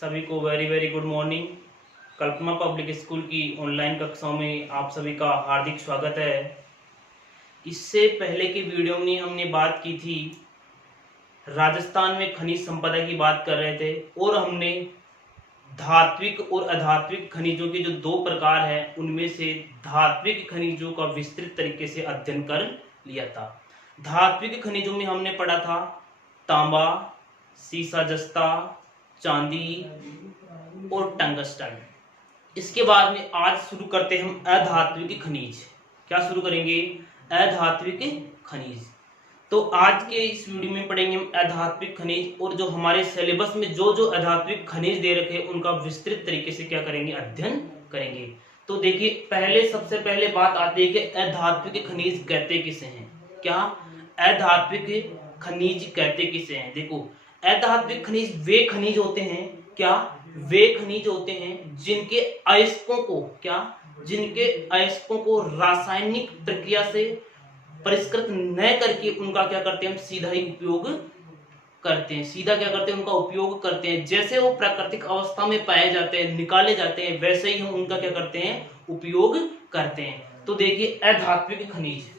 सभी को very very good morning. कल्पना public school की ऑनलाइन कक्षाओं में आप सभी का हार्दिक स्वागत है। इससे पहले के वीडियो में हमने बात की थी, राजस्थान में खनिज संपदा की बात कर रहे थे और हमने धात्विक और अधात्विक खनिजों के जो दो प्रकार हैं उनमें से धात्विक खनिजों का विस्तृत तरीके से अध्ययन कर लिया था। धात्विक खनिजों में हमने पढ़ा था तांबा, सीसा जस्ता, चांदी और टंगस्टन। इसके बाद में आज शुरू करते हैं हम अधात्विक खनिज। क्या शुरू करेंगे? अधात्विक खनिज। तो आज के इस वीडियो में पढ़ेंगे हम अधात्विक खनिज, और जो हमारे सिलेबस में जो जो अधात्विक खनिज दे रखे हैं उनका विस्तृत तरीके से क्या करेंगे? अध्ययन करेंगे। तो देखिए, सबसे पहले बात आती है कि अधात्विक खनिज कहते किसे हैं। क्या अधात्विक खनिज कहते किसे हैं? देखो, अधात्विक खनिज वे खनिज होते हैं, क्या वे खनिज होते हैं जिनके अयस्कों को रासायनिक प्रक्रिया से परिष्कृत न करके उनका क्या करते हैं? हम सीधा ही उपयोग करते हैं। सीधा क्या करते हैं? उनका उपयोग करते हैं। जैसे वो प्राकृतिक अवस्था में पाए जाते हैं, निकाले जाते हैं, वैसे ही हम उनका क्या करते हैं? उपयोग करते हैं। तो देखिए, अधात्विक खनिज,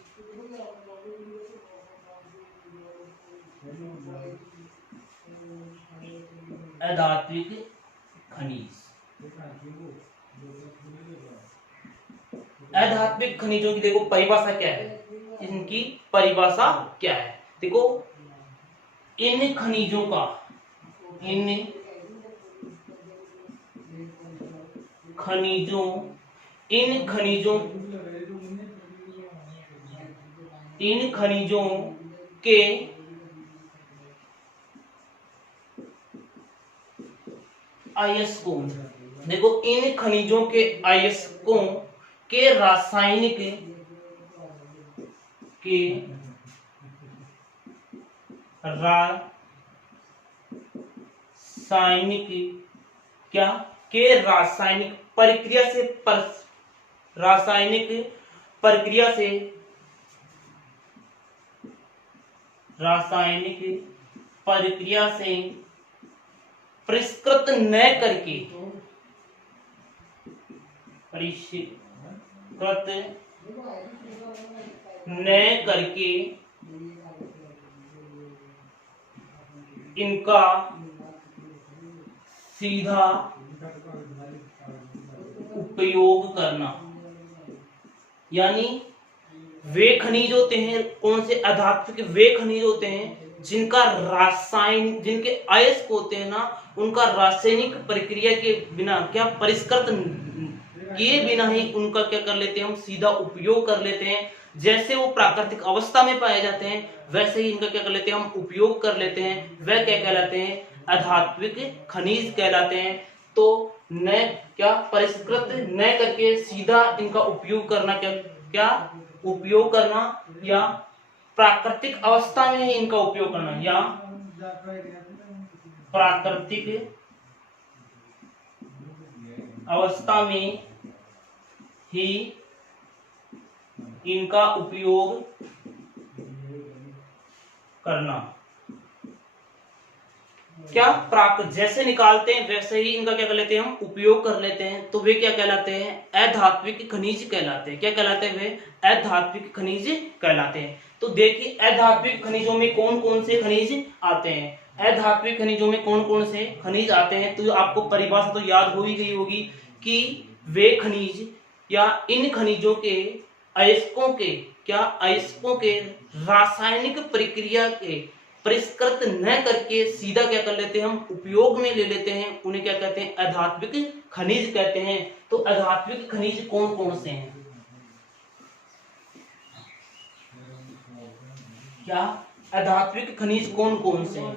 अधात्विक खनिज, अधात्विक खनिजों की देखो परिभाषा क्या है, इनकी परिभाषा क्या है। देखो, इन खनिजों के अयस्कों, देखो इन खनिजों के अयस्कों के रासायनिक रासायनिक प्रक्रिया से परिष्कृत न करके इनका सीधा उपयोग करना। यानी वे खनिज होते हैं, कौन से? अधात्विक वे खनिज होते हैं जिनके अयस्क होते हैं ना, उनका रासायनिक प्रक्रिया के बिना, क्या परिष्कृत किए बिना ही उनका क्या कर लेते हैं? हम सीधा उपयोग कर लेते हैं। जैसे वो प्राकृतिक अवस्था में पाए जाते हैं वैसे ही इनका क्या कर लेते हैं? हम उपयोग कर लेते हैं। वह क्या कहलाते हैं? अधात्विक खनिज कहलाते हैं। तो न क्या परिष्कृत न करके सीधा इनका उपयोग करना, क्या उपयोग करना, या प्राकृतिक अवस्था में ही इनका उपयोग करना, या प्राकृतिक अवस्था में ही इनका उपयोग करना। क्या जैसे निकालते हैं वैसे ही इनका क्या कर लेते हैं? हम उपयोग कर लेते हैं। तो वे क्या कहलाते हैं? अधात्विक खनिज कहलाते हैं। क्या कहलाते हैं वे? अधात्विक खनिज कहलाते हैं। तो देखिए, अधात्विक खनिजों में कौन कौन से खनिज आते हैं? अधात्विक खनिजों में कौन कौन से खनिज आते हैं? तो आपको परिभाषा तो याद हो ही गई होगी कि वे खनिज या इन खनिजों के अयस्कों के रासायनिक प्रक्रिया के परिष्कृत न करके सीधा क्या कर लेते हैं? हम उपयोग में ले लेते हैं। उन्हें क्या कहते हैं? अधात्विक खनिज कहते हैं। तो अधात्विक खनिज कौन कौन से हैं? क्या अधात्विक खनिज कौन कौन से हैं?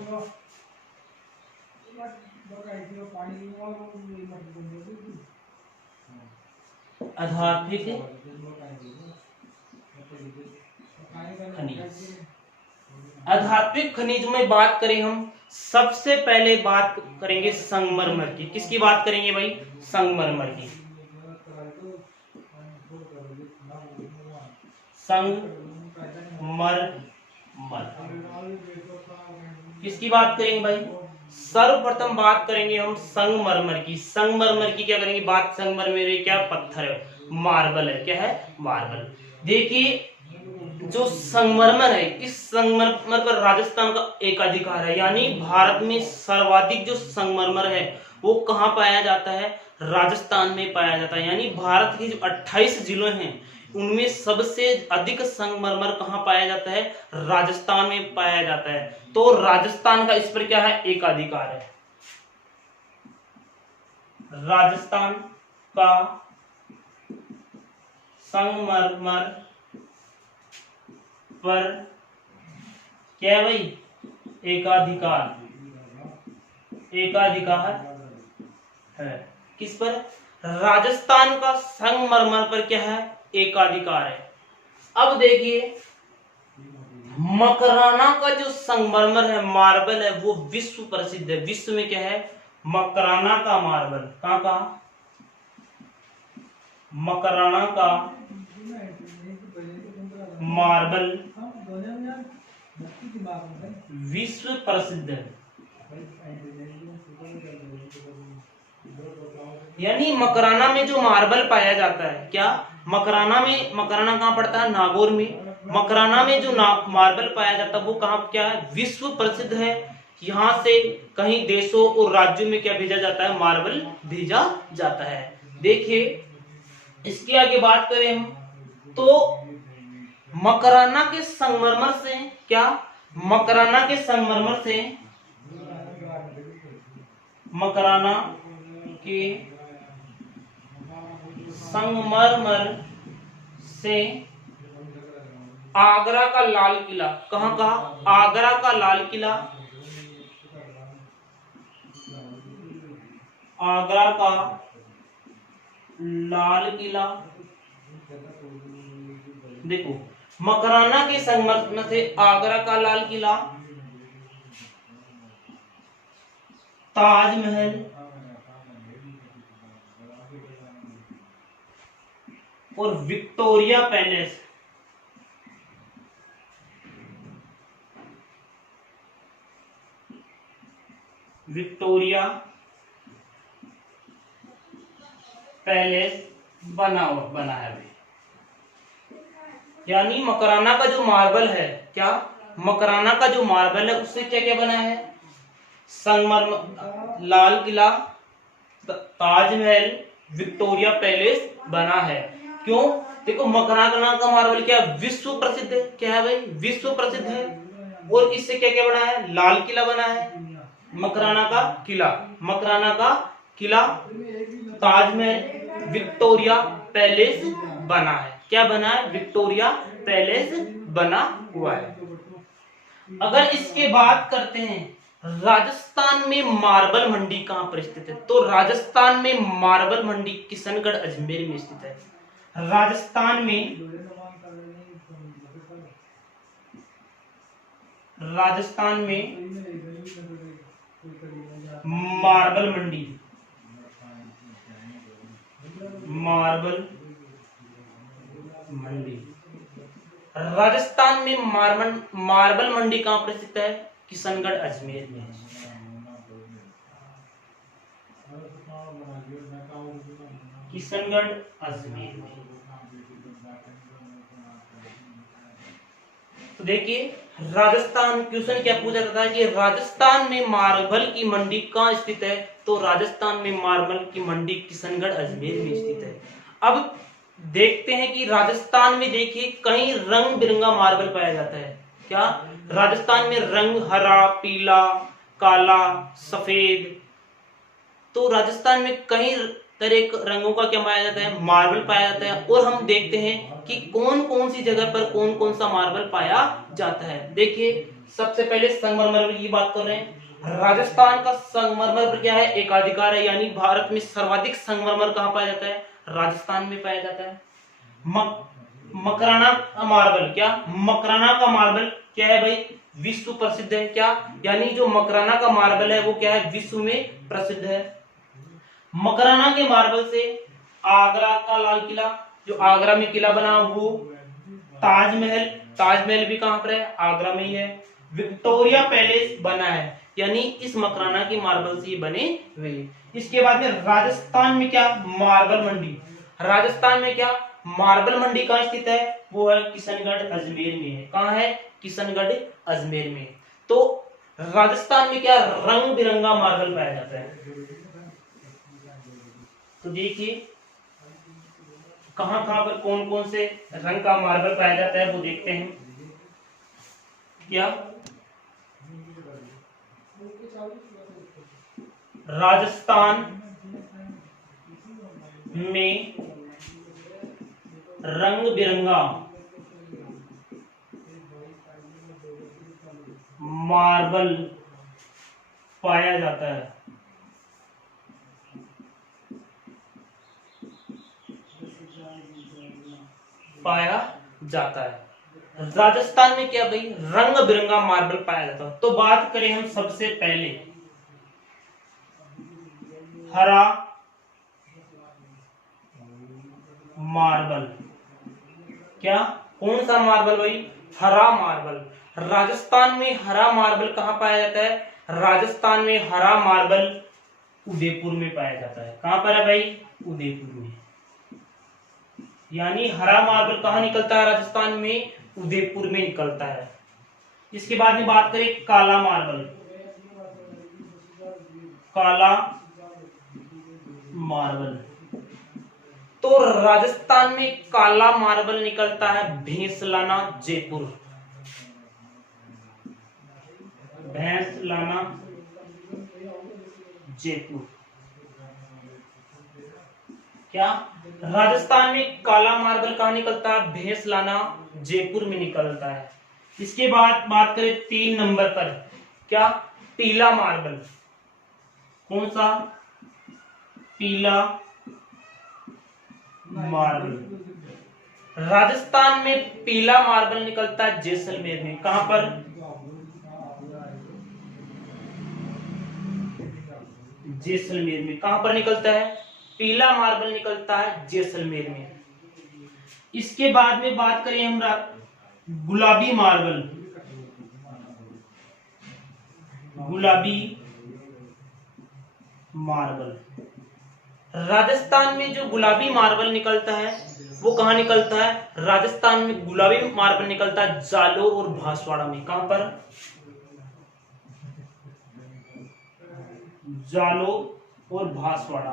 अधात्विक खनिज, अधात्विक खनिज में बात करें हम, सबसे पहले बात करेंगे संगमरमर की। किसकी बात करेंगे भाई? संगमरमर की। संगमरमर। किसकी बात करेंगे भाई? सर्वप्रथम बात करेंगे हम संगमरमर की। संगमरमर की क्या करेंगे बात? संगमरमर क्या पत्थर है, मार्बल है। क्या है? मार्बल। देखिए जो संगमरमर है, इस संगमरमर पर राजस्थान का एकाधिकार है, यानी भारत में सर्वाधिक जो संगमरमर है वो कहाँ पाया जाता है? राजस्थान में पाया जाता है। यानी भारत के जो 28 जिले हैं उनमें सबसे अधिक संगमरमर कहाँ पाया जाता है? राजस्थान में पाया जाता है। तो राजस्थान का इस पर क्या है? एकाधिकार है। राजस्थान का संगमरमर पर क्या है भाई? एकाधिकार। एकाधिकार है किस पर? राजस्थान का संगमरमर पर क्या है? एकाधिकार है। अब देखिए मकराना का जो संगमरमर है, मार्बल है, वो विश्व प्रसिद्ध है। विश्व में क्या है? मकराना का मार्बल। कहां का? मकराना का मार्बल विश्व प्रसिद्ध है। यानी मकराना में जो मार्बल पाया जाता है, क्या मकराना में, मकराना कहाँ पड़ता है? नागौर में। मकराना में जो मार्बल पाया जाता है वो कहाँ, क्या है? विश्व प्रसिद्ध है। यहाँ से कहीं देशों और राज्यों में क्या भेजा जाता है? मार्बल भेजा जाता है। देखिए इसके आगे बात करें हम तो मकराना के संगमरमर से क्या? मकराना के संगमरमर से, मकराना के संगमरमर से आगरा का लाल किला, कहां का? आगरा का लाल किला, आगरा का लाल किला। देखो मकराना के संगमरमर से आगरा का लाल किला, ताजमहल और विक्टोरिया पैलेस, विक्टोरिया पैलेस बना है। यानी मकराना का जो मार्बल है, क्या मकराना का जो मार्बल है उससे क्या क्या बना है? संगमरमर, लाल किला, ताजमहल, विक्टोरिया पैलेस बना है। क्यों? देखो मकराना का मार्बल क्या विश्व प्रसिद्ध है। क्या है भाई? विश्व प्रसिद्ध है। और इससे क्या क्या बना है? लाल किला बना है, मकराना का किला, मकराना का किला, ताजमहल, विक्टोरिया पैलेस बना है। क्या बना है? विक्टोरिया पैलेस बना हुआ है। अगर इसके बात करते हैं राजस्थान में मार्बल मंडी कहां पर स्थित है, तो राजस्थान में मार्बल मंडी किशनगढ़ अजमेर में स्थित है। राजस्थान में, राजस्थान में मार्बल मंडी, मार्बल मंडी, राजस्थान में मार्बल मंडी कहां पर स्थित है? किशनगढ़ अजमेर में। किशनगढ़ अजमेर में। तो देखिए राजस्थान, क्वेश्चन क्या पूछा जाता है कि राजस्थान में मार्बल की मंडी कहां स्थित है, तो राजस्थान में मार्बल की मंडी किशनगढ़ अजमेर में स्थित है। अब देखते हैं कि राजस्थान में देखिए कहीं रंग बिरंगा मार्बल पाया जाता है। क्या राजस्थान में रंग हरा, पीला, काला, सफेद, तो राजस्थान में कई तरह के रंगों का क्या पाया जाता है? मार्बल पाया जाता है। और हम देखते हैं कि कौन कौन सी जगह पर कौन कौन सा मार्बल पाया जाता है। देखिए सबसे पहले संगमरमर की बात कर रहे हैं। राजस्थान का संगमरमर पर क्या है? एकाधिकार है। यानी भारत में सर्वाधिक संगमरमर कहां पाया जाता है? राजस्थान में पाया जाता है। मकराना का मार्बल, क्या मकराना का मार्बल क्या है भाई? विश्व प्रसिद्ध है। क्या यानी जो मकराना का मार्बल है वो क्या है? विश्व में प्रसिद्ध है। मकराना के मार्बल से आगरा का लाल किला, जो आगरा में किला बना वो, ताजमहल, ताजमहल भी कहां पर है? आगरा में ही है। विक्टोरिया पैलेस बना है, यानी इस मकराना की मार्बल से बने हुए। इसके बाद में राजस्थान में क्या, मार्बल मंडी। राजस्थान में क्या, मार्बल मंडी कहाँ स्थित है, वो है किशनगढ़ अजमेर में है। कहाँ है, किशनगढ़ अजमेर में। तो राजस्थान में क्या, रंग बिरंगा मार्बल पाया जाता है। तो देखिए कहां कहां पर कौन कौन से रंग का मार्बल पाया जाता है वो देखते हैं। क्या, राजस्थान में रंग बिरंगा मार्बल पाया जाता है। पाया जाता है राजस्थान में क्या भाई, रंग बिरंगा मार्बल पाया जाता है। तो बात करें हम सबसे पहले हरा मार्बल। क्या, कौन सा मार्बल भाई, हरा मार्बल। राजस्थान में हरा मार्बल कहां पाया जाता है, राजस्थान में हरा मार्बल उदयपुर में पाया जाता है। कहां पर है भाई, उदयपुर में। यानी हरा मार्बल कहां निकलता है, राजस्थान में उदयपुर में निकलता है। इसके बाद में बात करें काला मार्बल। काला मार्बल, तो राजस्थान में काला मार्बल निकलता है भैंसलाना जयपुर। भैंसलाना जयपुर। क्या, राजस्थान में काला मार्बल कहां निकलता है, भैंसलाना जयपुर में निकलता है। इसके बाद बात करें 3 नंबर पर, क्या, पीला मार्बल। कौन सा, पीला मार्बल। राजस्थान में पीला मार्बल निकलता है जैसलमेर में। कहां पर, जैसलमेर में। कहां पर निकलता है, पीला मार्बल निकलता है जैसलमेर में। इसके बाद में बात करें हम गुलाबी मार्बल। गुलाबी मार्बल, राजस्थान में जो गुलाबी मार्बल निकलता है वो कहां निकलता है, राजस्थान में गुलाबी मार्बल निकलता है जालोर और भांसवाड़ा में। कहां पर, जालोर और भांसवाड़ा।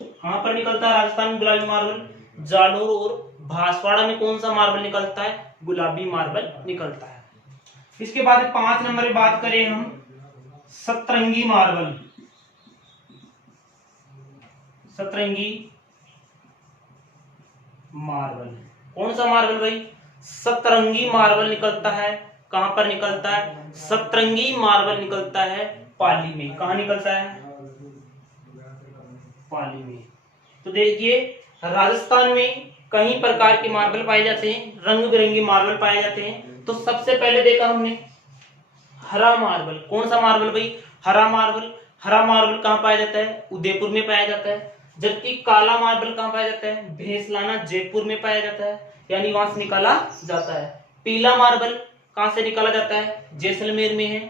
कहां पर निकलता है राजस्थान में गुलाबी मार्बल, जालोर और भांसवाड़ा में। कौन सा मार्बल निकलता है, गुलाबी मार्बल निकलता है। इसके बाद 5 नंबर में बात करें हम सतरंगी मार्बल। सतरंगी मार्बल, कौन सा मार्बल भाई, सतरंगी मार्बल निकलता है। कहां पर निकलता है, सतरंगी मार्बल निकलता है पाली में। कहां निकलता है, पाली में। तो देखिए राजस्थान में कई प्रकार के मार्बल पाए जाते हैं, रंग बिरंगे मार्बल पाए जाते हैं। तो सबसे पहले देखा हमने हरा मार्बल। कौन सा मार्बल भाई, हरा मार्बल। हरा मार्बल कहां पाया जाता है, उदयपुर में पाया जाता है। जबकि काला मार्बल कहां पाया जाता है, भैंसलाना जयपुर में पाया जाता है, यानी वहां से निकाला जाता है। पीला मार्बल कहां से निकाला जाता है, जैसलमेर में है।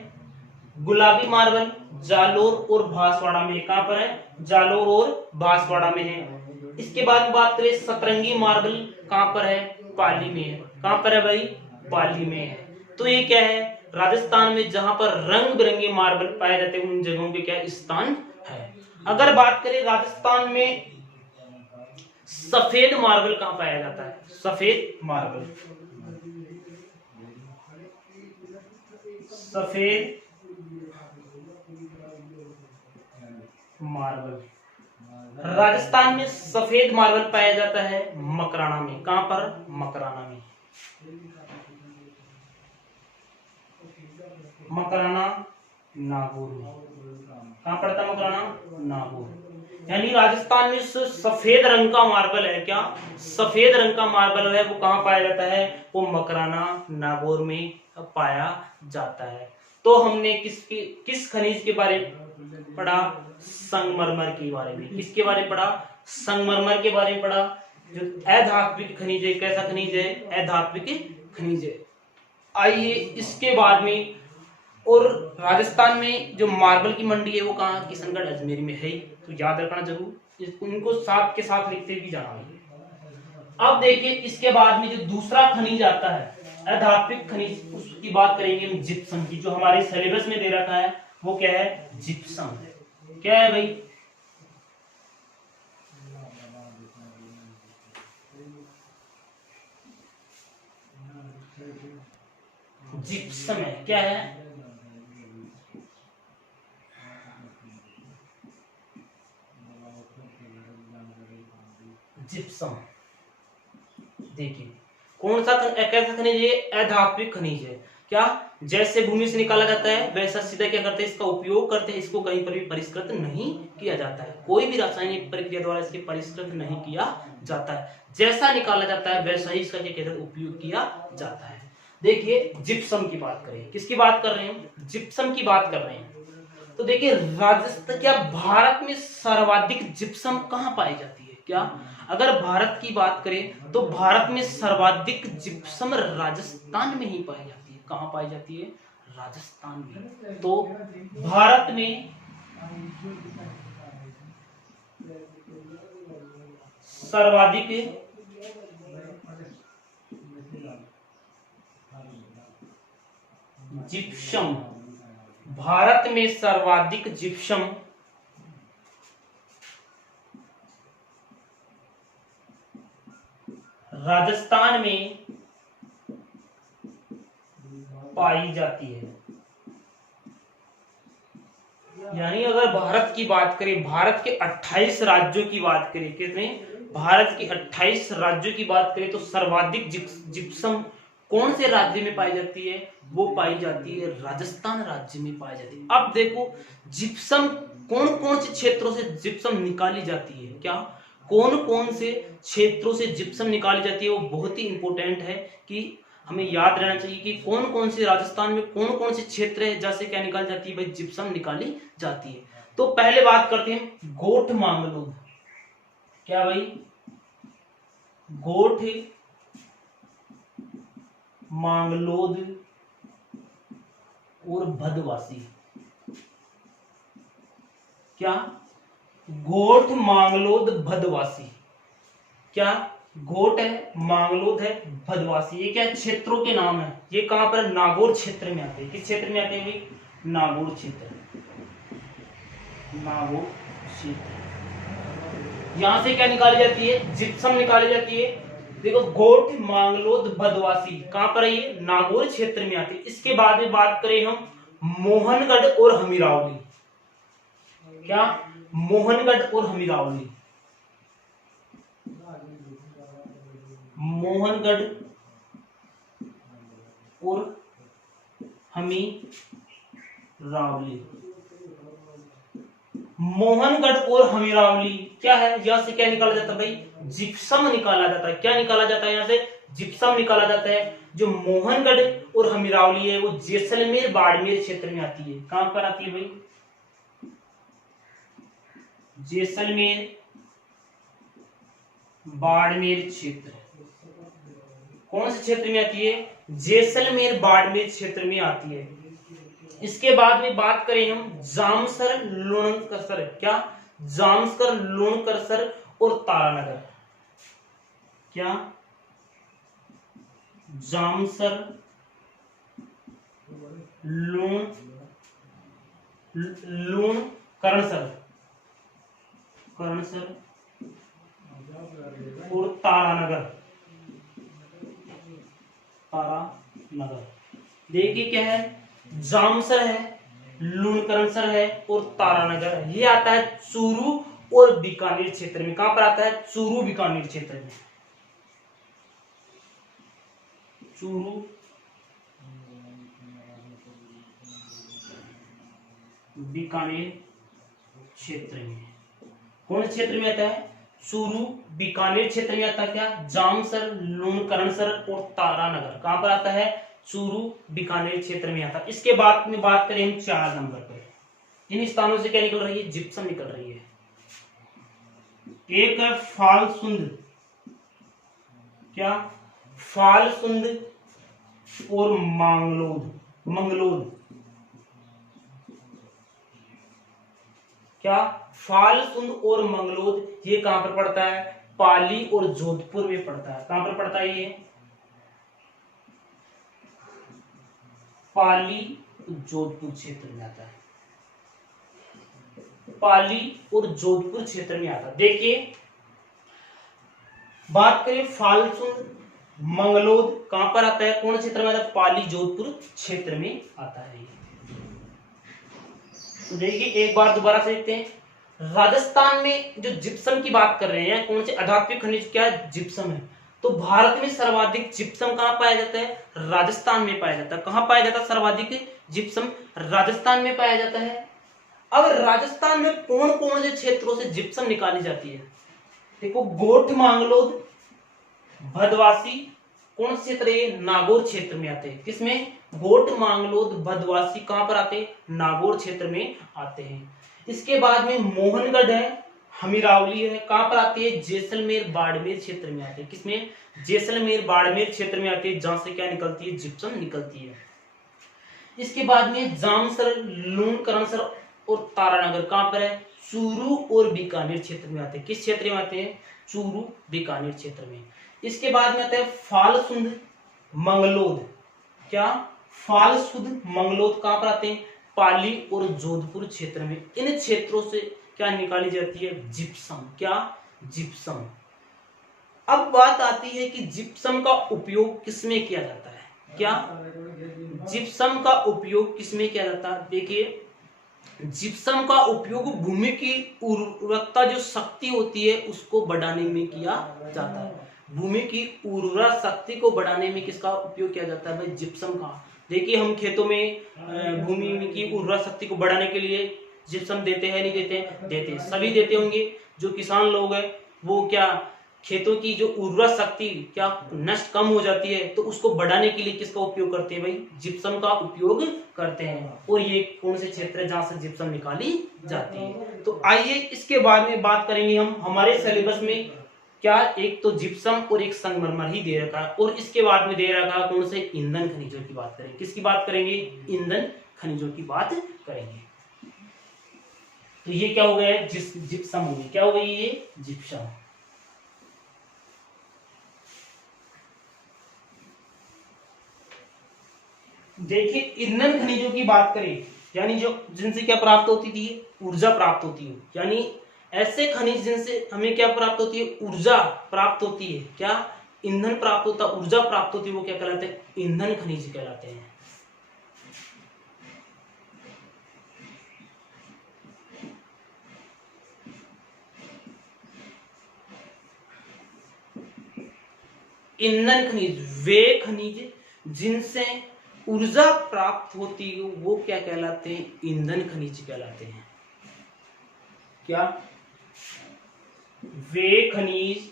गुलाबी मार्बल जालोर और भांसवाड़ा में। कहां पर है, जालोर और भांसवाड़ा में है। इसके बाद बात करें सतरंगी मार्बल कहां पर है, पाली में है। कहां पर है भाई, पाली में है। तो ये क्या है, राजस्थान में जहां पर रंग बिरंगे मार्बल पाए जाते हैं उन जगहों के क्या स्थान है। अगर बात करें राजस्थान में सफेद मार्बल कहां पाया जाता है, सफेद मार्बल। सफेद मार्बल, राजस्थान में सफेद मार्बल पाया जाता है मकराना में। कहां पर, मकराना में। मकराना नागौर में। कहां पड़ता है मकराना, नागौर। यानी राजस्थान में सफेद रंग का मार्बल है, क्या, सफेद रंग का मार्बल है, वो कहां पाया जाता है, वो मकराना नागौर में पाया जाता है। तो हमने किस खनिज के बारे में पढ़ा, संगमरमर के बारे में। किसके बारे में पढ़ा, संगमरमर के बारे में पढ़ा। जो अधात्विक खनिज है, कैसा खनिज है, अधात्विक खनिज है। आइए इसके बाद में, और राजस्थान में जो मार्बल की मंडी है वो कहाँ, किशनगढ़ अजमेर में है ही, तो याद रखना जरूर, उनको साथ के साथ लिखते भी जाना। अब देखिए इसके बाद में जो दूसरा खनिज आता है अधात्विक खनिज, उसकी बात करेंगे हम जिप्सम की, जो हमारे सिलेबस में दे रखा है वो क्या है, जिप्सम। क्या है भाई, जिप्सम है। क्या है, जिप्सम। देखिए कौन सा कैसा खनिज है, अधात्विक खनिज है। क्या, जैसे भूमि से निकाला जाता है वैसा सीधा क्या करते हैं, इसका उपयोग करते हैं, इसको कहीं पर भी परिष्कृत नहीं किया जाता है, कोई भी रासायनिक प्रक्रिया द्वारा इसके परिष्कृत नहीं किया जाता है, जैसा निकाला जाता है वैसा ही इसका क्या कहते हैं, उपयोग किया जाता है। देखिए जिप्सम की बात करें, किसकी बात कर रहे हैं, जिप्सम की बात कर रहे हैं। तो देखिए राजस्थान, क्या भारत में सर्वाधिक जिप्सम कहाँ पाई जाती है, क्या अगर भारत की बात करें तो भारत में सर्वाधिक जिप्सम राजस्थान में ही पाई जाती है। कहाँ पाई जाती है, राजस्थान में। तो भारत में सर्वाधिक जिप्सम, भारत में सर्वाधिक जिप्सम राजस्थान में पाई जाती है। यानी अगर भारत की बात करें, भारत के 28 राज्यों की बात करें, कितने, भारत के 28 राज्यों की बात करें तो सर्वाधिक जिप्सम कौन से राज्य में पाई जाती है, वो पाई जाती है राजस्थान राज्य में पाई जाती है। अब देखो जिप्सम कौन कौन से क्षेत्रों से जिप्सम निकाली जाती है, क्या कौन कौन से क्षेत्रों से जिप्सम निकाली जाती है, वो बहुत ही इंपॉर्टेंट है कि हमें याद रहना चाहिए कि कौन कौन से राजस्थान में कौन कौन से क्षेत्र है जहां से क्या निकाली जाती है, भाई जिप्सम निकाली जाती है। तो पहले बात करते हैं गोठ मांगलोद। क्या भाई, गोठ मांगलोद और भदवासी। क्या, गोठ मांगलोद भदवासी। क्या, गोठ है, मांगलोद है, भदवासी, ये क्या क्षेत्रों के नाम है। ये कहां पर, नागौर क्षेत्र में आते हैं। किस क्षेत्र में आते हैं, नागौर क्षेत्र, नागौर क्षेत्र। यहां से क्या निकाली जाती है, जिप्सम निकाली जाती है। देखो गोठ मांगलोद भदवासी कहां पर है, ये नागौर क्षेत्र में आती है। इसके बाद में बात करें हम मोहनगढ़ और हमीरावली। क्या, मोहनगढ़ और हमीरावली, मोहनगढ़ और हमीरावली। मोहनगढ़ और हमीरावली क्या है, यहां से क्या निकाला जाता है भाई, जिप्सम निकाला जाता है। क्या निकाला जाता है, यहां से जिप्सम निकाला जाता है। जो मोहनगढ़ और हमीरावली है वो जैसलमेर बाड़मेर क्षेत्र में आती है। कहां पर आती है भाई, जैसलमेर बाड़मेर क्षेत्र। कौन से क्षेत्र में आती है, जैसलमेर बाड़मेर क्षेत्र में आती है। इसके बाद में बात करें हम जामसर लुणकरसर। क्या, जामसर लुणकरसर और तारानगर। क्या, जामसर लुणकरसर करणसर और तारानगर, तारानगर। देखिए क्या है, जामसर है, लूणकरणसर है और तारानगर है। ये आता है चूरू और बीकानेर क्षेत्र में। कहां पर आता है, चूरू बीकानेर क्षेत्र में, चूरू बीकानेर क्षेत्र में। कौन क्षेत्र में आता है, चूरू बीकानेर क्षेत्र में आता है। क्या, जामसर लूणकरणसर और तारानगर कहां पर आता है, चूरू बीकानेर क्षेत्र में आता है। इसके बाद में बात करें हम 4 नंबर पर, इन स्थानों से क्या निकल रही है, जिप्सम निकल रही है। एक है फालसुंद। क्या, फालसुंद और मंगलोद। क्या फालसुंद और मंगलोद ये कहां पर पड़ता है? पाली और जोधपुर में पड़ता है। कहां पर पड़ता है ये? पाली जोधपुर क्षेत्र में आता है। पाली और जोधपुर क्षेत्र में आता है। देखिए बात करें फालसुंद मंगलोद कहां पर आता है, कौन क्षेत्र में आता है? पाली जोधपुर क्षेत्र में आता है। तो देखिए एक बार दोबारा से देखते हैं। राजस्थान में जो जिप्सम की बात कर रहे हैं, कौन से अधात्विक खनिज क्या है? जिप्सम है। तो भारत में सर्वाधिक जिप्सम कहां पाया जाता है? राजस्थान में पाया जाता है। कहां पाया जाता है सर्वाधिक जिप्सम? राजस्थान में पाया जाता है। अब राजस्थान में कौन कौन से क्षेत्रों से जिप्सम निकाली जाती है? देखो गोठ मांगलोद भदवासी कौन से क्षेत्र है? नागौर क्षेत्र में आते हैं। किसमें? गोठ मांगलोद भदवासी कहां पर आते हैं? नागौर क्षेत्र में आते हैं। इसके बाद में मोहनगढ़ है, हमीरावली है, कहां पर आती है? जैसलमेर बाड़मेर क्षेत्र में आते हैं। किसमें? जैसलमेर बाड़मेर क्षेत्र में आती है, जहां से क्या निकलती है? जिप्सम निकलती है। इसके बाद में जामसर, लूणकरणसर और तारानगर कहां पर है? चूरू और बीकानेर क्षेत्र में आते हैं। किस क्षेत्र में आते हैं? चूरू बीकानेर क्षेत्र में। इसके बाद में आता है फालसुंद मंगलोद। क्या? फालसुंद मंगलोद कहां पर आते हैं? पाली और जोधपुर क्षेत्र में। इन क्षेत्रों से क्या निकाली जाती है? जिप्सम। क्या? जिप्सम। अब बात आती है कि जिप्सम का उपयोग किसमें किया जाता है? क्या? जिप्सम का उपयोग किसमें किया जाता है? देखिए जिप्सम का उपयोग भूमि की उर्वरकता जो शक्ति होती है उसको बढ़ाने में किया जाता है। भूमि की उर्वरा शक्ति को बढ़ाने में किसका उपयोग किया जाता है? भाई जिप्सम का। देखिए हम खेतों में भूमि की उर्वरा शक्ति को बढ़ाने के लिए जिप्सम देते हैं, नहीं देते हैं? देते हैं, सभी देते होंगे। जो किसान लोग हैं वो क्या खेतों की जो उर्वरा शक्ति क्या नष्ट कम हो जाती है तो उसको बढ़ाने के लिए किसका उपयोग करते हैं? भाई जिप्सम का उपयोग करते हैं। और ये कौन से क्षेत्र है जहां से जिप्सम निकाली जाती है? तो आइए इसके बाद में बात करेंगे हम। हमारे सिलेबस में क्या एक तो जिप्सम और एक संगमरमर ही दे रखा है, और इसके बाद में दे रखा है कौन से? ईंधन खनिजों की बात करेंगे। किसकी बात करेंगे? ईंधन खनिजों की बात करेंगे। तो ये क्या हो गया? जिप्सम हो गई। क्या हो गई? ये जिप्सम। देखिए ईंधन खनिजों की बात करें यानी जो जिनसे क्या प्राप्त होती थी? ऊर्जा प्राप्त होती है। यानी ऐसे खनिज जिनसे हमें क्या प्राप्त होती है? ऊर्जा प्राप्त होती है। क्या? ईंधन प्राप्त होता, ऊर्जा प्राप्त होती है, वो क्या कहलाते हैं? ईंधन खनिज कहलाते हैं। ईंधन खनिज वे खनिज जिनसे ऊर्जा प्राप्त होती है वो क्या कहलाते हैं? ईंधन खनिज कहलाते हैं। क्या? वे खनिज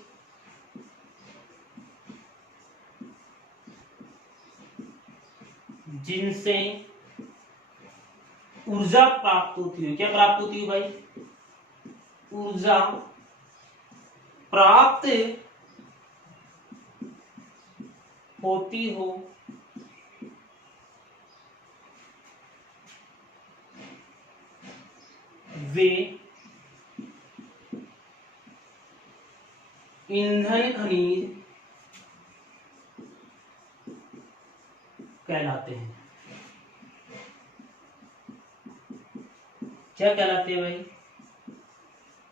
जिनसे ऊर्जा प्राप्त होती है। क्या प्राप्त होती है भाई? ऊर्जा प्राप्त होती हो वे ईंधन खनिज कहलाते हैं। क्या कहलाते हैं भाई?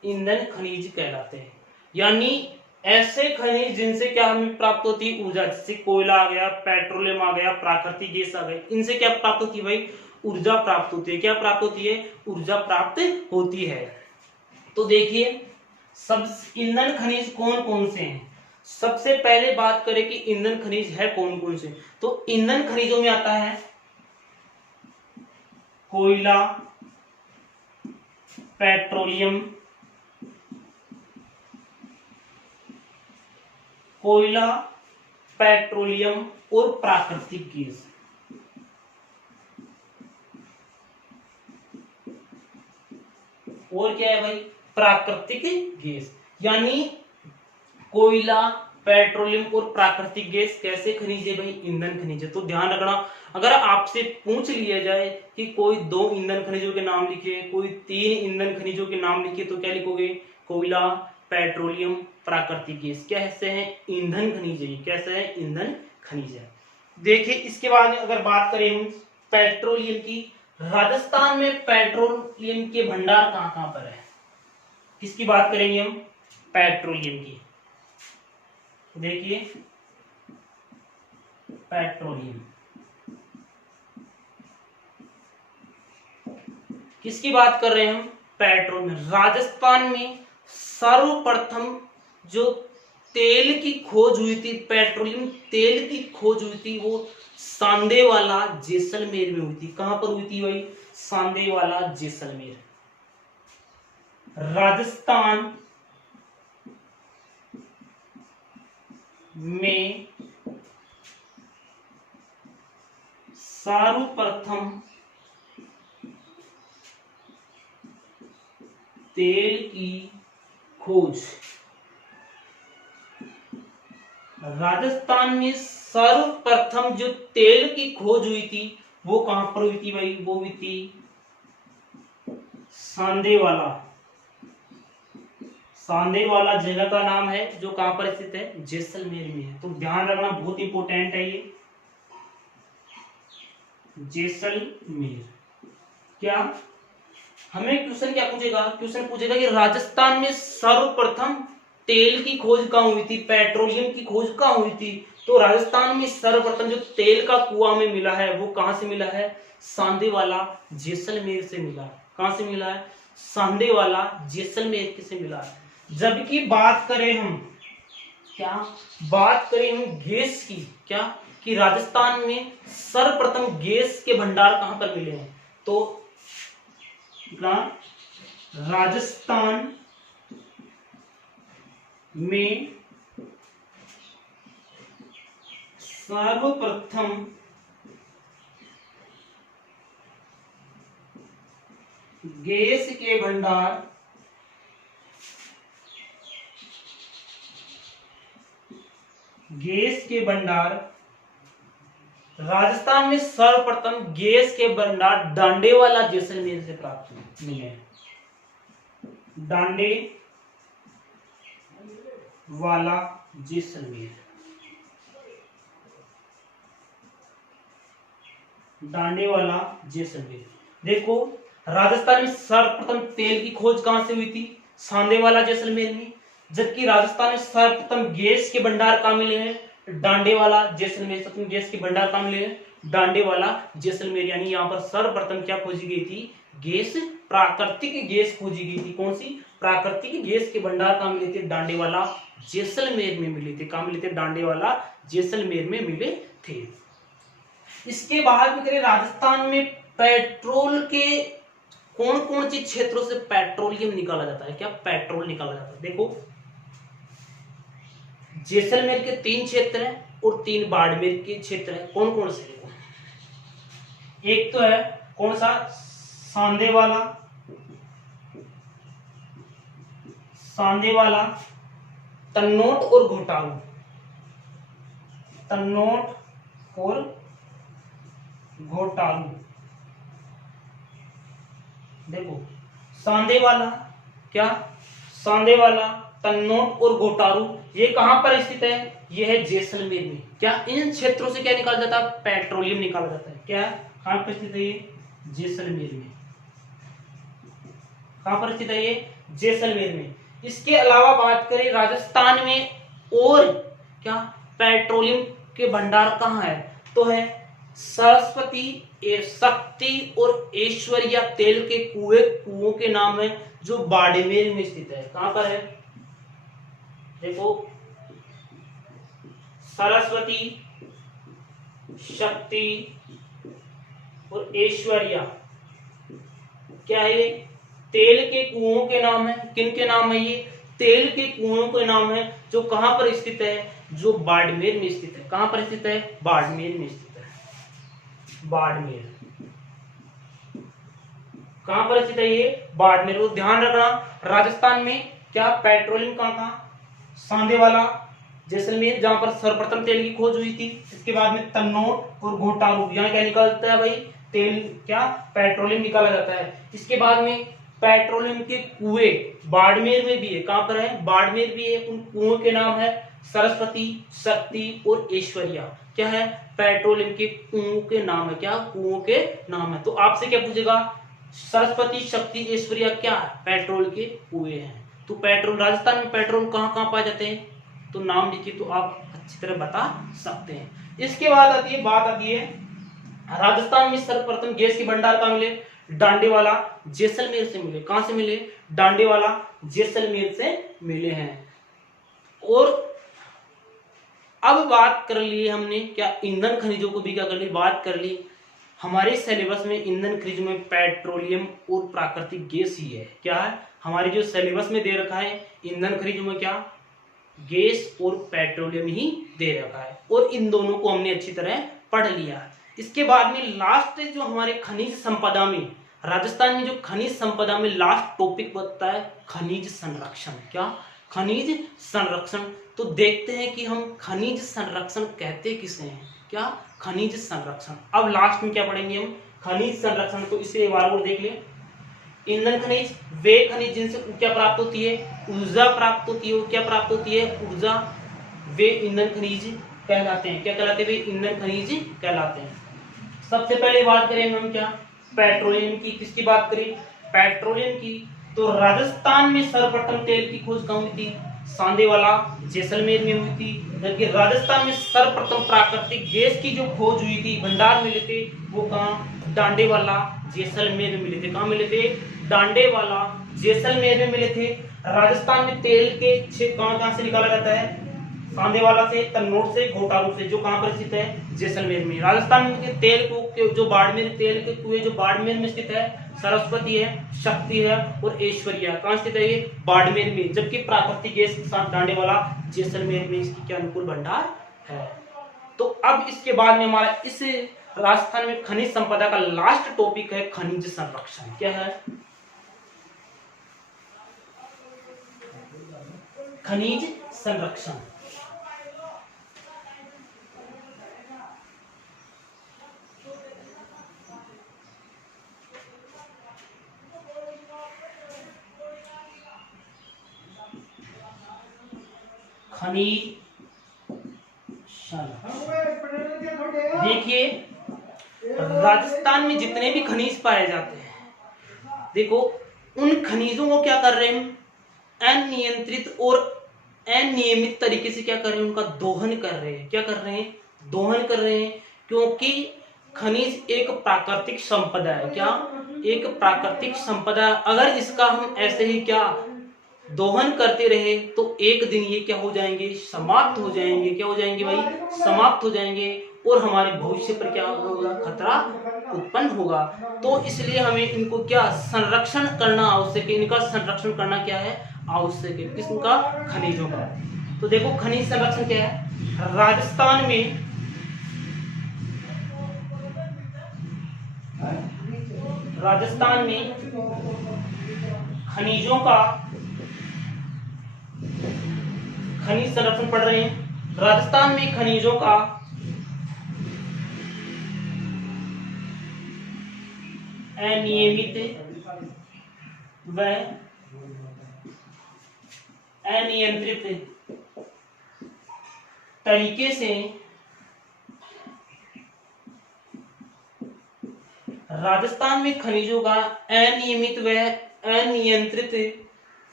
ईंधन खनिज कहलाते हैं। यानी ऐसे खनिज जिनसे क्या हमें प्राप्त होती है? ऊर्जा। जैसे कोयला आ गया, पेट्रोलियम आ गया, प्राकृतिक गैस आ गई, इनसे क्या प्राप्त होती है भाई? ऊर्जा प्राप्त होती है। क्या प्राप्त होती है? ऊर्जा प्राप्त होती है। तो देखिए सब ईंधन खनिज कौन कौन से हैं। सबसे पहले बात करें कि ईंधन खनिज है कौन कौन से, तो ईंधन खनिजों में आता है कोयला, पेट्रोलियम, कोयला, पेट्रोलियम और प्राकृतिक गैस। और क्या है भाई? प्राकृतिक गैस। यानी कोयला, पेट्रोलियम और प्राकृतिक गैस कैसे खनिज है भाई? ईंधन खनिज है। तो ध्यान रखना, अगर आपसे पूछ लिया जाए कि कोई 2 ईंधन खनिजों के नाम लिखिए, कोई 3 ईंधन खनिजों के नाम लिखिए, तो क्या लिखोगे? कोयला, पेट्रोलियम, प्राकृतिक गैस कैसे है? ईंधन खनिज है। कैसे है? ईंधन खनिज है। देखिए इसके बाद में अगर बात करें हम पेट्रोलियम की, राजस्थान में पेट्रोलियम के भंडार कहां कहां पर है? किसकी बात करेंगे हम? पेट्रोलियम की। देखिए पेट्रोलियम किसकी बात कर रहे हैं हम? पेट्रोलियम। राजस्थान में सर्वप्रथम जो तेल की खोज हुई थी, पेट्रोलियम तेल की खोज हुई थी, वो सांदेवाला जैसलमेर में हुई थी। कहां पर हुई थी भाई? सांदेवाला जैसलमेर। राजस्थान में सर्वप्रथम तेल की खोज, राजस्थान में सर्वप्रथम जो तेल की खोज हुई थी वो कहां पर हुई थी भाई? वो हुई थी सांदेवाला। सांदेवाला जगह का नाम है जो कहां पर स्थित है? जैसलमेर में है। तो ध्यान रखना, बहुत इंपॉर्टेंट है ये जैसलमेर। क्या हमें क्वेश्चन क्या पूछेगा? क्वेश्चन पूछेगा कि राजस्थान में सर्वप्रथम तेल की खोज कहां हुई थी, पेट्रोलियम की खोज कहां हुई थी? तो राजस्थान में सर्वप्रथम जो तेल का कुआं में मिला है वो कहां से मिला है? सांदेवाला जैसलमेर से मिला है। कहां से मिला है? सांदेवाला जैसलमेर से मिला है। जबकि बात करें हम, क्या बात करें हम गैस की, क्या कि राजस्थान में सर्वप्रथम गैस के भंडार कहां पर मिले हैं? तो राजस्थान में सर्वप्रथम गैस के भंडार राजस्थान में सर्वप्रथम गैस के भंडार दांडेवाला जैसलमेर से प्राप्त मिले हैं। दांडेवाला जैसलमेर, दांडेवाला जैसलमेर। देखो राजस्थान में सर्वप्रथम तेल की खोज कहां से हुई थी? सांदेवाला जैसलमेर में। जबकि राजस्थान में सर्वप्रथम गैस के भंडार कहां मिले हैं? डांडेवाला जैसलमेर। सर्वप्रथम गैस के भंडार कहां मिले हैं? डांडेवाला जैसलमेर। यानी यहाँ पर सर्वप्रथम क्या खोजी गई थी? गैस, प्राकृतिक गैस खोजी गई थी। कौन सी? प्राकृतिक गैस के भंडार कहां मिले थे? डांडेवाला जैसलमेर में मिले थे। कहां मिले थे? डांडेवाला जैसलमेर में मिले थे। इसके बाद में करें राजस्थान में पेट्रोल के कौन कौन से क्षेत्रों से पेट्रोलियम निकाला जाता है? क्या पेट्रोल निकाला जाता है? देखो जैसलमेर के 3 क्षेत्र हैं और 3 बाड़मेर के क्षेत्र हैं। कौन कौन से? देखो एक तो है कौन सा? सांदेवाला, सांदेवाला, तन्नोट और घोटालू, तन्नोट और घोटालू। देखो सांदेवाला, क्या सांदेवाला, तन्नोट और घोटालू, ये कहां पर स्थित है? ये है जैसलमेर में। क्या इन क्षेत्रों से क्या निकाला जाता है? पेट्रोलियम निकाला जाता है। क्या कहां पर स्थित है ये? जैसलमेर में। कहां पर स्थित है ये? जैसलमेर में। इसके अलावा बात करें राजस्थान में और क्या पेट्रोलियम के भंडार कहां है? तो है सरस्वती, शक्ति और ऐश्वर्या तेल के कुओं के नाम है जो बाड़मेर में स्थित है। कहां पर है? देखो सरस्वती, शक्ति और ऐश्वर्या क्या है? तेल के कुओं के नाम है। किन के नाम है ये? तेल के कुओं के नाम है जो कहां पर स्थित है? जो बाड़मेर में स्थित है। कहां पर स्थित है? बाड़मेर में स्थित है। बाड़मेर कहां पर स्थित है ये? बाड़मेर। तो ध्यान रखना राजस्थान में क्या पेट्रोलियम कहां था? सांदेवाला, जैसलमेर जहां पर सर्वप्रथम तेल की खोज हुई थी। इसके बाद में तन्नौट और घोटारू, यहाँ क्या निकलता है भाई, तेल, क्या, पेट्रोलियम निकाला जाता है। इसके बाद में पेट्रोलियम के कुएं बाड़मेर में भी है। कहां पर है, बाड़मेर भी है। उन कुओं के नाम है सरस्वती, शक्ति और ऐश्वर्या। क्या है, पेट्रोलियम के कुओं के नाम है, क्या, कुओं के नाम है। तो आपसे क्या पूछेगा, सरस्वती, शक्ति, ऐश्वर्या क्या है, पेट्रोल के कुएं हैं। तो पेट्रोल, राजस्थान में पेट्रोल कहाँ कहाँ पाए जाते हैं, तो नाम लिखिए तो आप अच्छी तरह बता सकते हैं। इसके बाद आती है, बात आती है राजस्थान में सर्वप्रथम गैस के भंडार कहाँ मिले, डांडेवाला, जैसलमेर से मिले। कहां से मिले, डांडेवाला, जैसलमेर से मिले हैं। और अब बात कर ली हमने क्या, ईंधन खनिजों को भी क्या कर ली, बात कर ली। हमारे सिलेबस में ईंधन खनिजों में पेट्रोलियम और प्राकृतिक गैस ही है। क्या है, हमारे जो सिलेबस में दे रखा है ईंधन खनिजों में क्या, गैस और पेट्रोलियम ही दे रखा है। और इन दोनों को हमने अच्छी तरह पढ़ लिया। इसके बाद में लास्ट जो हमारे खनिज संपदा में, राजस्थान में जो खनिज संपदा में लास्ट टॉपिक बनता है खनिज संरक्षण। क्या, खनिज संरक्षण। तो देखते हैं कि हम खनिज संरक्षण कहते किसे हैं, क्या, खनिज संरक्षण। अब लास्ट में क्या पढ़ेंगे हम, खनिज संरक्षण। तो इसे एक बार और देख लें। ईंधन खनिज वे खनिज जिनसे क्या प्राप्त होती है, ऊर्जा प्राप्त होती है। क्या प्राप्त होती है, ऊर्जा। वे ईंधन खनिज कहलाते हैं। क्या कहलाते हैं वे, ईंधन खनिज कहलाते हैं। सबसे पहले बात करें हम क्या, पेट्रोलियम की। किसकी बात करें, पेट्रोलियम की। तो राजस्थान में सर्वप्रथम तेल की खोज कहाँ हुई थी, सांदेवाला, जैसलमेर में हुई थी। जबकि राजस्थान में सर्वप्रथम प्राकृतिक गैस की जो खोज हुई थी, भंडार मिले थे, वो कहाँ, डांडेवाला, जैसलमेर में मिले थे। कहाँ मिले थे, डांडेवाला, जैसलमेर में मिले थे। राजस्थान में तेल के कहां कहां से निकाला जाता है, सांदेवाला से, तन्नौट से, घोटारू से, जो कहां पर स्थित है, जैसलमेर में। राजस्थान में तेल को जो बाड़मेर, तेल के कुएं जो बाड़मेर में स्थित है, सरस्वती है, शक्ति है और ऐश्वर्या। कहां स्थित है ये, बाड़मेर में। जबकि प्राकृतिक गैस के साथ डांडेवाला, जैसलमेर में इसकी क्या अनुकूल भंडार है। तो अब इसके बाद में हमारा इस राजस्थान में खनिज संपदा का लास्ट टॉपिक है खनिज संरक्षण। क्या है, खनिज संरक्षण। खनिज, देखिए राजस्थान में जितने भी खनिज पाए जाते हैं, देखो उन खनिजों को क्या कर रहे हैं, अनियंत्रित और अनियमित तरीके से क्या कर रहे हैं, उनका दोहन कर रहे हैं। क्या कर रहे हैं, दोहन कर रहे हैं। क्योंकि खनिज एक प्राकृतिक संपदा है। क्या, एक प्राकृतिक संपदा। अगर इसका हम ऐसे ही क्या दोहन करते रहे तो एक दिन ये क्या हो जाएंगे, समाप्त हो जाएंगे। क्या हो जाएंगे भाई, समाप्त हो जाएंगे। और हमारे भविष्य पर क्या होगा, खतरा उत्पन्न होगा। तो इसलिए हमें इनको क्या संरक्षण करना आवश्यक है। इनका संरक्षण करना क्या है, आवश्यक है। किसका, खनिजों का। तो देखो खनिज संरक्षण क्या है, राजस्थान में खनिजों का, खनिज संरक्षण पढ़ रहे हैं। राजस्थान में खनिजों का अनियमित व अनियंत्रित तरीके से, राजस्थान में खनिजों का अनियमित व अनियंत्रित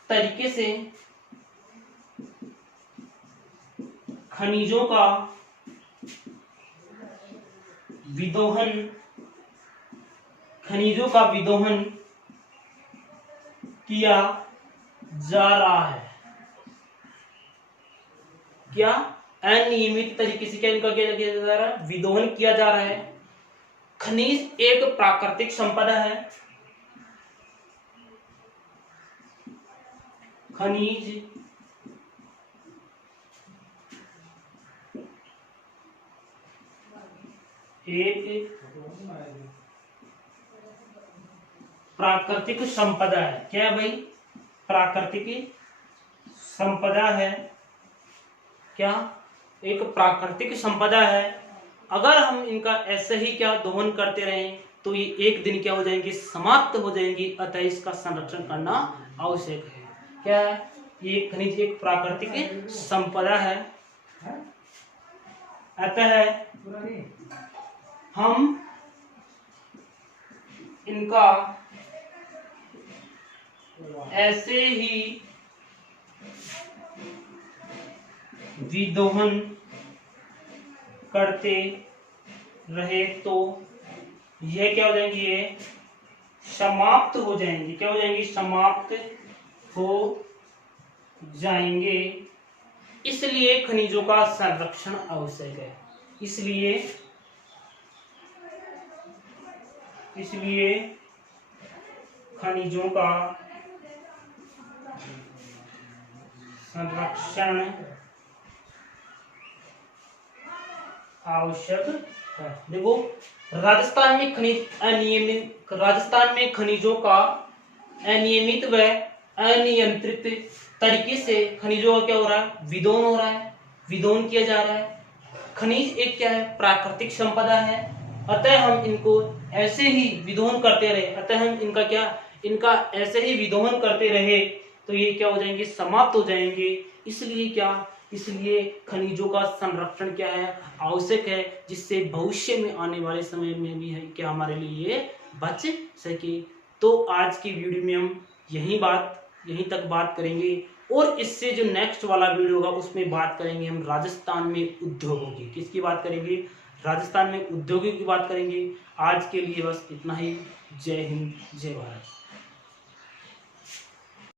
तरीके से खनिजों का विदोहन, खनिजों का विदोहन किया जा रहा है। क्या, अनियमित तरीके से क्या इनका किया जा रहा है, विदोहन किया जा रहा है। खनिज एक प्राकृतिक संपदा है। खनिज एक प्राकृतिक संपदा है। क्या है भाई, प्राकृतिक संपदा है। क्या एक प्राकृतिक संपदा है। अगर हम इनका ऐसे ही क्या दोहन करते रहें तो ये एक दिन क्या हो जाएंगी, समाप्त हो जाएंगी। अतः इसका संरक्षण करना आवश्यक है। क्या है ये खनिज एक प्राकृतिक संपदा है। अतः हम इनका ऐसे ही विदोहन करते रहे तो यह क्या हो जाएंगी, ये समाप्त हो जाएंगी। क्या हो जाएंगी, समाप्त हो जाएंगे। इसलिए खनिजों का संरक्षण आवश्यक है। इसलिए खनिजों का संरक्षण आवश्यक है। देखो राजस्थान में खनिजों का अनियमित व अनियंत्रित तरीके से खनिजों का क्या हो रहा है, विदोहन हो रहा है, विदोहन किया जा रहा है। खनिज एक क्या है, प्राकृतिक संपदा है। अतः हम इनको ऐसे ही विदोहन करते रहे, अतः हम इनका ऐसे ही विदोहन करते रहे तो ये क्या हो जाएंगे, समाप्त हो जाएंगे। इसलिए खनिजों का संरक्षण क्या है, आवश्यक है, जिससे भविष्य में आने वाले समय में भी है क्या हमारे लिए ये बच सके। तो आज की वीडियो में हम यहीं तक बात करेंगे और इससे जो नेक्स्ट वाला वीडियो होगा उसमें बात करेंगे हम राजस्थान में उद्योगों की। किसकी बात करेंगे, राजस्थान में उद्योगों की बात करेंगे। आज के लिए बस इतना ही। जय हिंद, जय भारत।